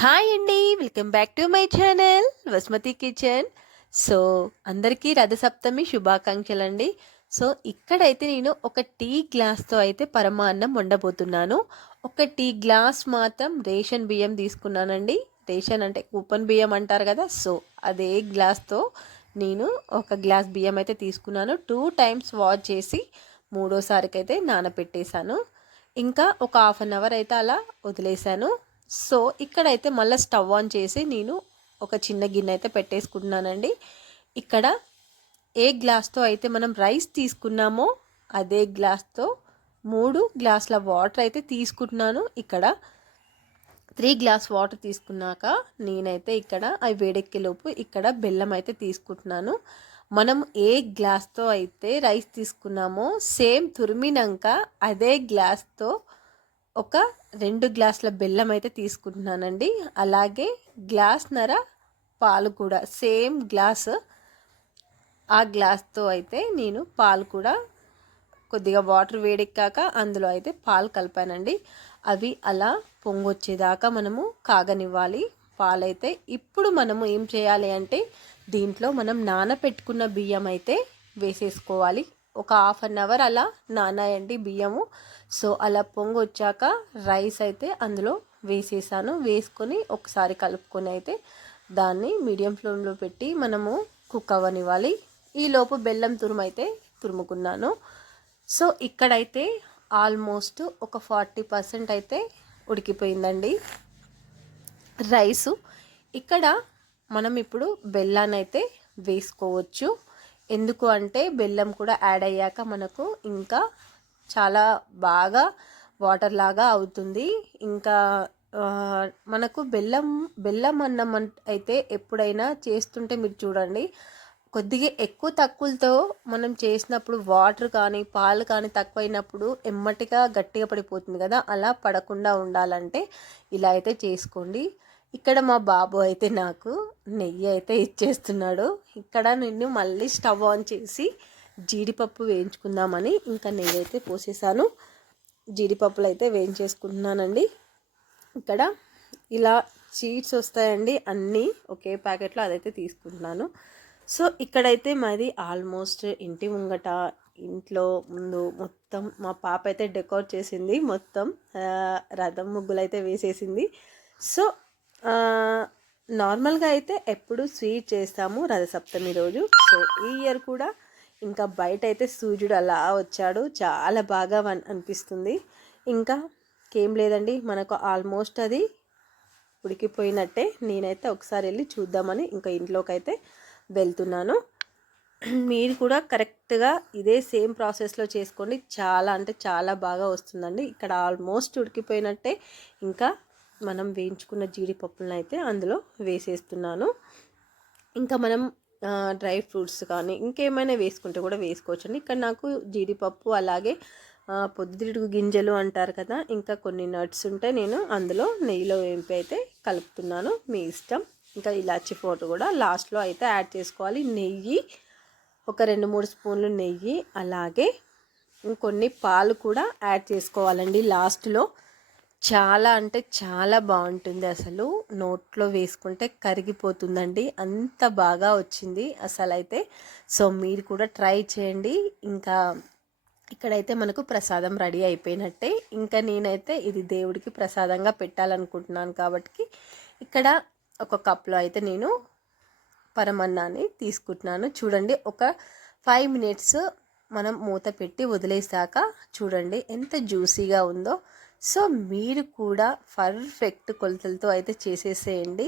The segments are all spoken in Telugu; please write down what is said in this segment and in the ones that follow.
హాయ్ అండి. Welcome back to my channel Vasumathi kitchen. So అందరికీ రథసప్తమి శుభాకాంక్షలండి. సో ఇక్కడైతే నేను ఒక టీ గ్లాస్తో అయితే పరమాన్నం వండబోతున్నాను. ఒక టీ గ్లాస్ మాత్రం రేషన్ బియ్యం తీసుకున్నానండి. రేషన్ అంటే కూపన్ బియ్యం అంటారు కదా, సో అదే గ్లాస్తో నేను ఒక గ్లాస్ బియ్యం అయితే తీసుకున్నాను. 2 టైమ్స్ వాష్ చేసి మూడోసారికైతే నానపెట్టేశాను. ఇంకా ఒక హాఫ్ అన్ అవర్ అయితే అలా వదిలేశాను. సో ఇక్కడైతే మళ్ళీ స్టవ్ ఆన్ చేసి నేను ఒక చిన్న గిన్నె అయితే పెట్టేసుకుంటున్నానండి. ఇక్కడ ఏ గ్లాస్తో అయితే మనం రైస్ తీసుకున్నామో అదే గ్లాస్తో 3 గ్లాసుల వాటర్ అయితే తీసుకుంటున్నాను. ఇక్కడ 3 గ్లాస్ వాటర్ తీసుకున్నాక నేనైతే ఇక్కడ అవి వేడెక్కేలోపు ఇక్కడ బెల్లం అయితే తీసుకుంటున్నాను. మనం ఏ గ్లాస్తో అయితే రైస్ తీసుకున్నామో సేమ్ తురిమినాక అదే గ్లాస్తో ఒక 2 గ్లాసుల బెల్లం అయితే తీసుకుంటున్నానండి. అలాగే గ్లాస్‌న్నర పాలు కూడా సేమ్ గ్లాస్, ఆ గ్లాస్తో అయితే నేను పాలు కూడా కొద్దిగా వాటర్ వేడెక్కాక అందులో అయితే పాలు కలిపానండి. అవి అలా పొంగొచ్చేదాకా మనము కాగనివ్వాలి పాలైతే. ఇప్పుడు మనము ఏం చేయాలి అంటే దీంట్లో మనం నానపెట్టుకున్న బియ్యం అయితే వేసేసుకోవాలి. ఒక హాఫ్ అన్ అవర్ అలా నానాయండి బియ్యము. సో అలా పొంగి వచ్చాక రైస్ అయితే అందులో వేసేసాను. వేసుకొని ఒకసారి కలుపుకొని అయితే దాన్ని మీడియం ఫ్లేమ్లో పెట్టి మనము కుక్ అవ్వనివ్వాలి. ఈలోపు బెల్లం తురుము అయితే తురుముకున్నాను. సో ఇక్కడైతే ఆల్మోస్ట్ ఒక 40% అయితే ఉడికిపోయిందండి రైసు. ఇక్కడ మనం ఇప్పుడు బెల్లాన్ని అయితే వేసుకోవచ్చు. ఎందుకు అంటే బెల్లం కూడా యాడ్ అయ్యాక మనకు ఇంకా చాలా బాగా వాటర్ లాగా అవుతుంది. ఇంకా మనకు బెల్లం అన్నం అయితే ఎప్పుడైనా చేస్తుంటే మీరు చూడండి, కొద్దిగా ఎక్కువ తక్కువలతో మనం చేసినప్పుడు వాటర్ కానీ పాలు కానీ తక్కువైనప్పుడు ఎమ్మటిగా గట్టిగా పడిపోతుంది కదా, అలా పడకుండా ఉండాలంటే ఇలా అయితే చేసుకోండి. ఇక్కడ మా బాబు అయితే నాకు నెయ్యి అయితే ఇచ్చేస్తున్నాడు. ఇక్కడ నేను మళ్ళీ స్టవ్ ఆన్ చేసి జీడిపప్పు వేయించుకుందామని ఇంకా నెయ్యి అయితే పోసేసాను. జీడిపప్పులు అయితే వేయించేసుకుంటున్నానండి. ఇక్కడ ఇలా చీట్స్ వస్తాయండి, అన్నీ ఒకే ప్యాకెట్లో అదైతే తీసుకుంటున్నాను. సో ఇక్కడైతే మాది ఆల్మోస్ట్ ఇంటి ముంగట ఇంట్లో ముందు మొత్తం మా పాప అయితే డెకోర్ చేసింది. మొత్తం రథం ముగ్గులు అయితే వేసేసింది. సో నార్మల్గా అయితే ఎప్పుడు స్వీట్ చేస్తాము రథసప్తమి రోజు. సో ఈ ఇయర్ కూడా ఇంకా బయట అయితే సూర్యుడు అలా వచ్చాడు, చాలా బాగా అనిపిస్తుంది. ఇంకా ఏం లేదండి, మనకు ఆల్మోస్ట్ అది ఉడికిపోయినట్టే. నేనైతే ఒకసారి వెళ్ళి చూద్దామని ఇంకా ఇంట్లోకి అయితే వెళ్తున్నాను. మీరు కూడా కరెక్ట్గా ఇదే సేమ్ ప్రాసెస్లో చేసుకోండి, చాలా అంటే చాలా బాగా వస్తుందండి. ఇక్కడ ఆల్మోస్ట్ ఉడికిపోయినట్టే. ఇంకా మనం వేయించుకున్న జీడిపప్పులను అయితే అందులో వేసేస్తున్నాను. ఇంకా మనం డ్రై ఫ్రూట్స్ కానీ ఇంకేమైనా వేసుకుంటే కూడా వేసుకోవచ్చండి. ఇక్కడ నాకు జీడిపప్పు అలాగే పొద్దుతిరుగుడు గింజలు అంటారు కదా, ఇంకా కొన్ని నట్స్ ఉంటే నేను అందులో నెయ్యిలో వేంపి అయితే కలుపుతున్నాను, మీ ఇష్టం. ఇంకా ఇలాచి పౌడర్ కూడా లాస్ట్లో అయితే యాడ్ చేసుకోవాలి. నెయ్యి ఒక 2-3 స్పూన్లు నెయ్యి, అలాగే ఇంకొన్ని పాలు కూడా యాడ్ చేసుకోవాలండి లాస్ట్లో. చాలా అంటే చాలా బాగుంటుంది, అసలు నోట్లో వేసుకుంటే కరిగిపోతుందండి, అంత బాగా వచ్చింది అసలు అయితే. సో మీరు కూడా ట్రై చేయండి. ఇంకా ఇక్కడైతే మనకు ప్రసాదం రెడీ అయిపోయినట్టే. ఇంకా నేనైతే ఇది దేవుడికి ప్రసాదంగా పెట్టాలనుకుంటున్నాను కాబట్టి ఇక్కడ ఒక కప్లో అయితే నేను పరమన్నాన్ని తీసుకుంటున్నాను. చూడండి, ఒక 5 మినిట్స్ మనం మూత పెట్టి వదిలేసాక చూడండి ఎంత జ్యూసీగా ఉందో. సో మీరు కూడా పర్ఫెక్ట్ కొలతలతో అయితే చేసేసేయండి.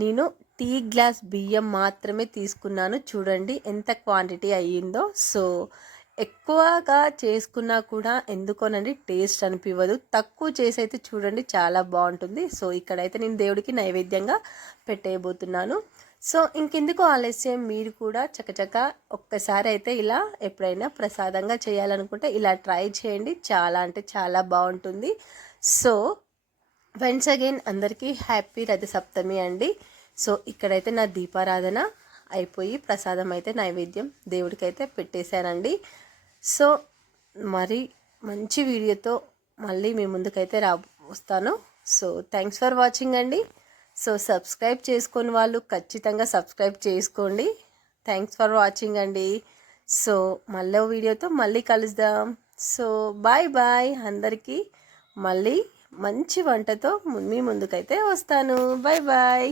నేను టీ గ్లాస్ బియ్యం మాత్రమే తీసుకున్నాను, చూడండి ఎంత క్వాంటిటీ అయ్యిందో. సో ఎక్కువగా చేసుకున్నా కూడా ఎందుకోనండి టేస్ట్ అనిపించదు, తక్కువ చేసి అయితే చూడండి చాలా బాగుంటుంది. సో ఇక్కడైతే నేను దేవుడికి నైవేద్యంగా పెట్టేయబోతున్నాను. సో ఇంకెందుకు ఆలస్యం, మీరు కూడా చకచక ఒక్కసారి అయితే ఇలా ఎప్పుడైనా ప్రసాదంగా చేయాలనుకుంటే ఇలా ట్రై చేయండి, చాలా అంటే చాలా బాగుంటుంది. సో వన్స్ అగైన్ అందరికీ హ్యాపీ రథసప్తమి అండి. సో ఇక్కడైతే నా దీపారాధన అయిపోయి ప్రసాదం అయితే నైవేద్యం దేవుడికైతే పెట్టేశానండి. సో మరి మంచి వీడియోతో మళ్ళీ మీ ముందుకైతే వస్తాను. సో థ్యాంక్స్ ఫర్ వాచింగ్ అండి. సో సబ్స్క్రైబ్ చేసుకొని వాళ్ళు ఖచ్చితంగా సబ్స్క్రైబ్ చేసుకోండి. థ్యాంక్స్ ఫర్ వాచింగ్ అండి. సో మళ్ళీ వీడియోతో మళ్ళీ కలుద్దాం. సో బాయ్ బాయ్ అందరికీ. మళ్ళీ మంచి వంటతో మీ ముందుకైతే వస్తాను. Bye bye.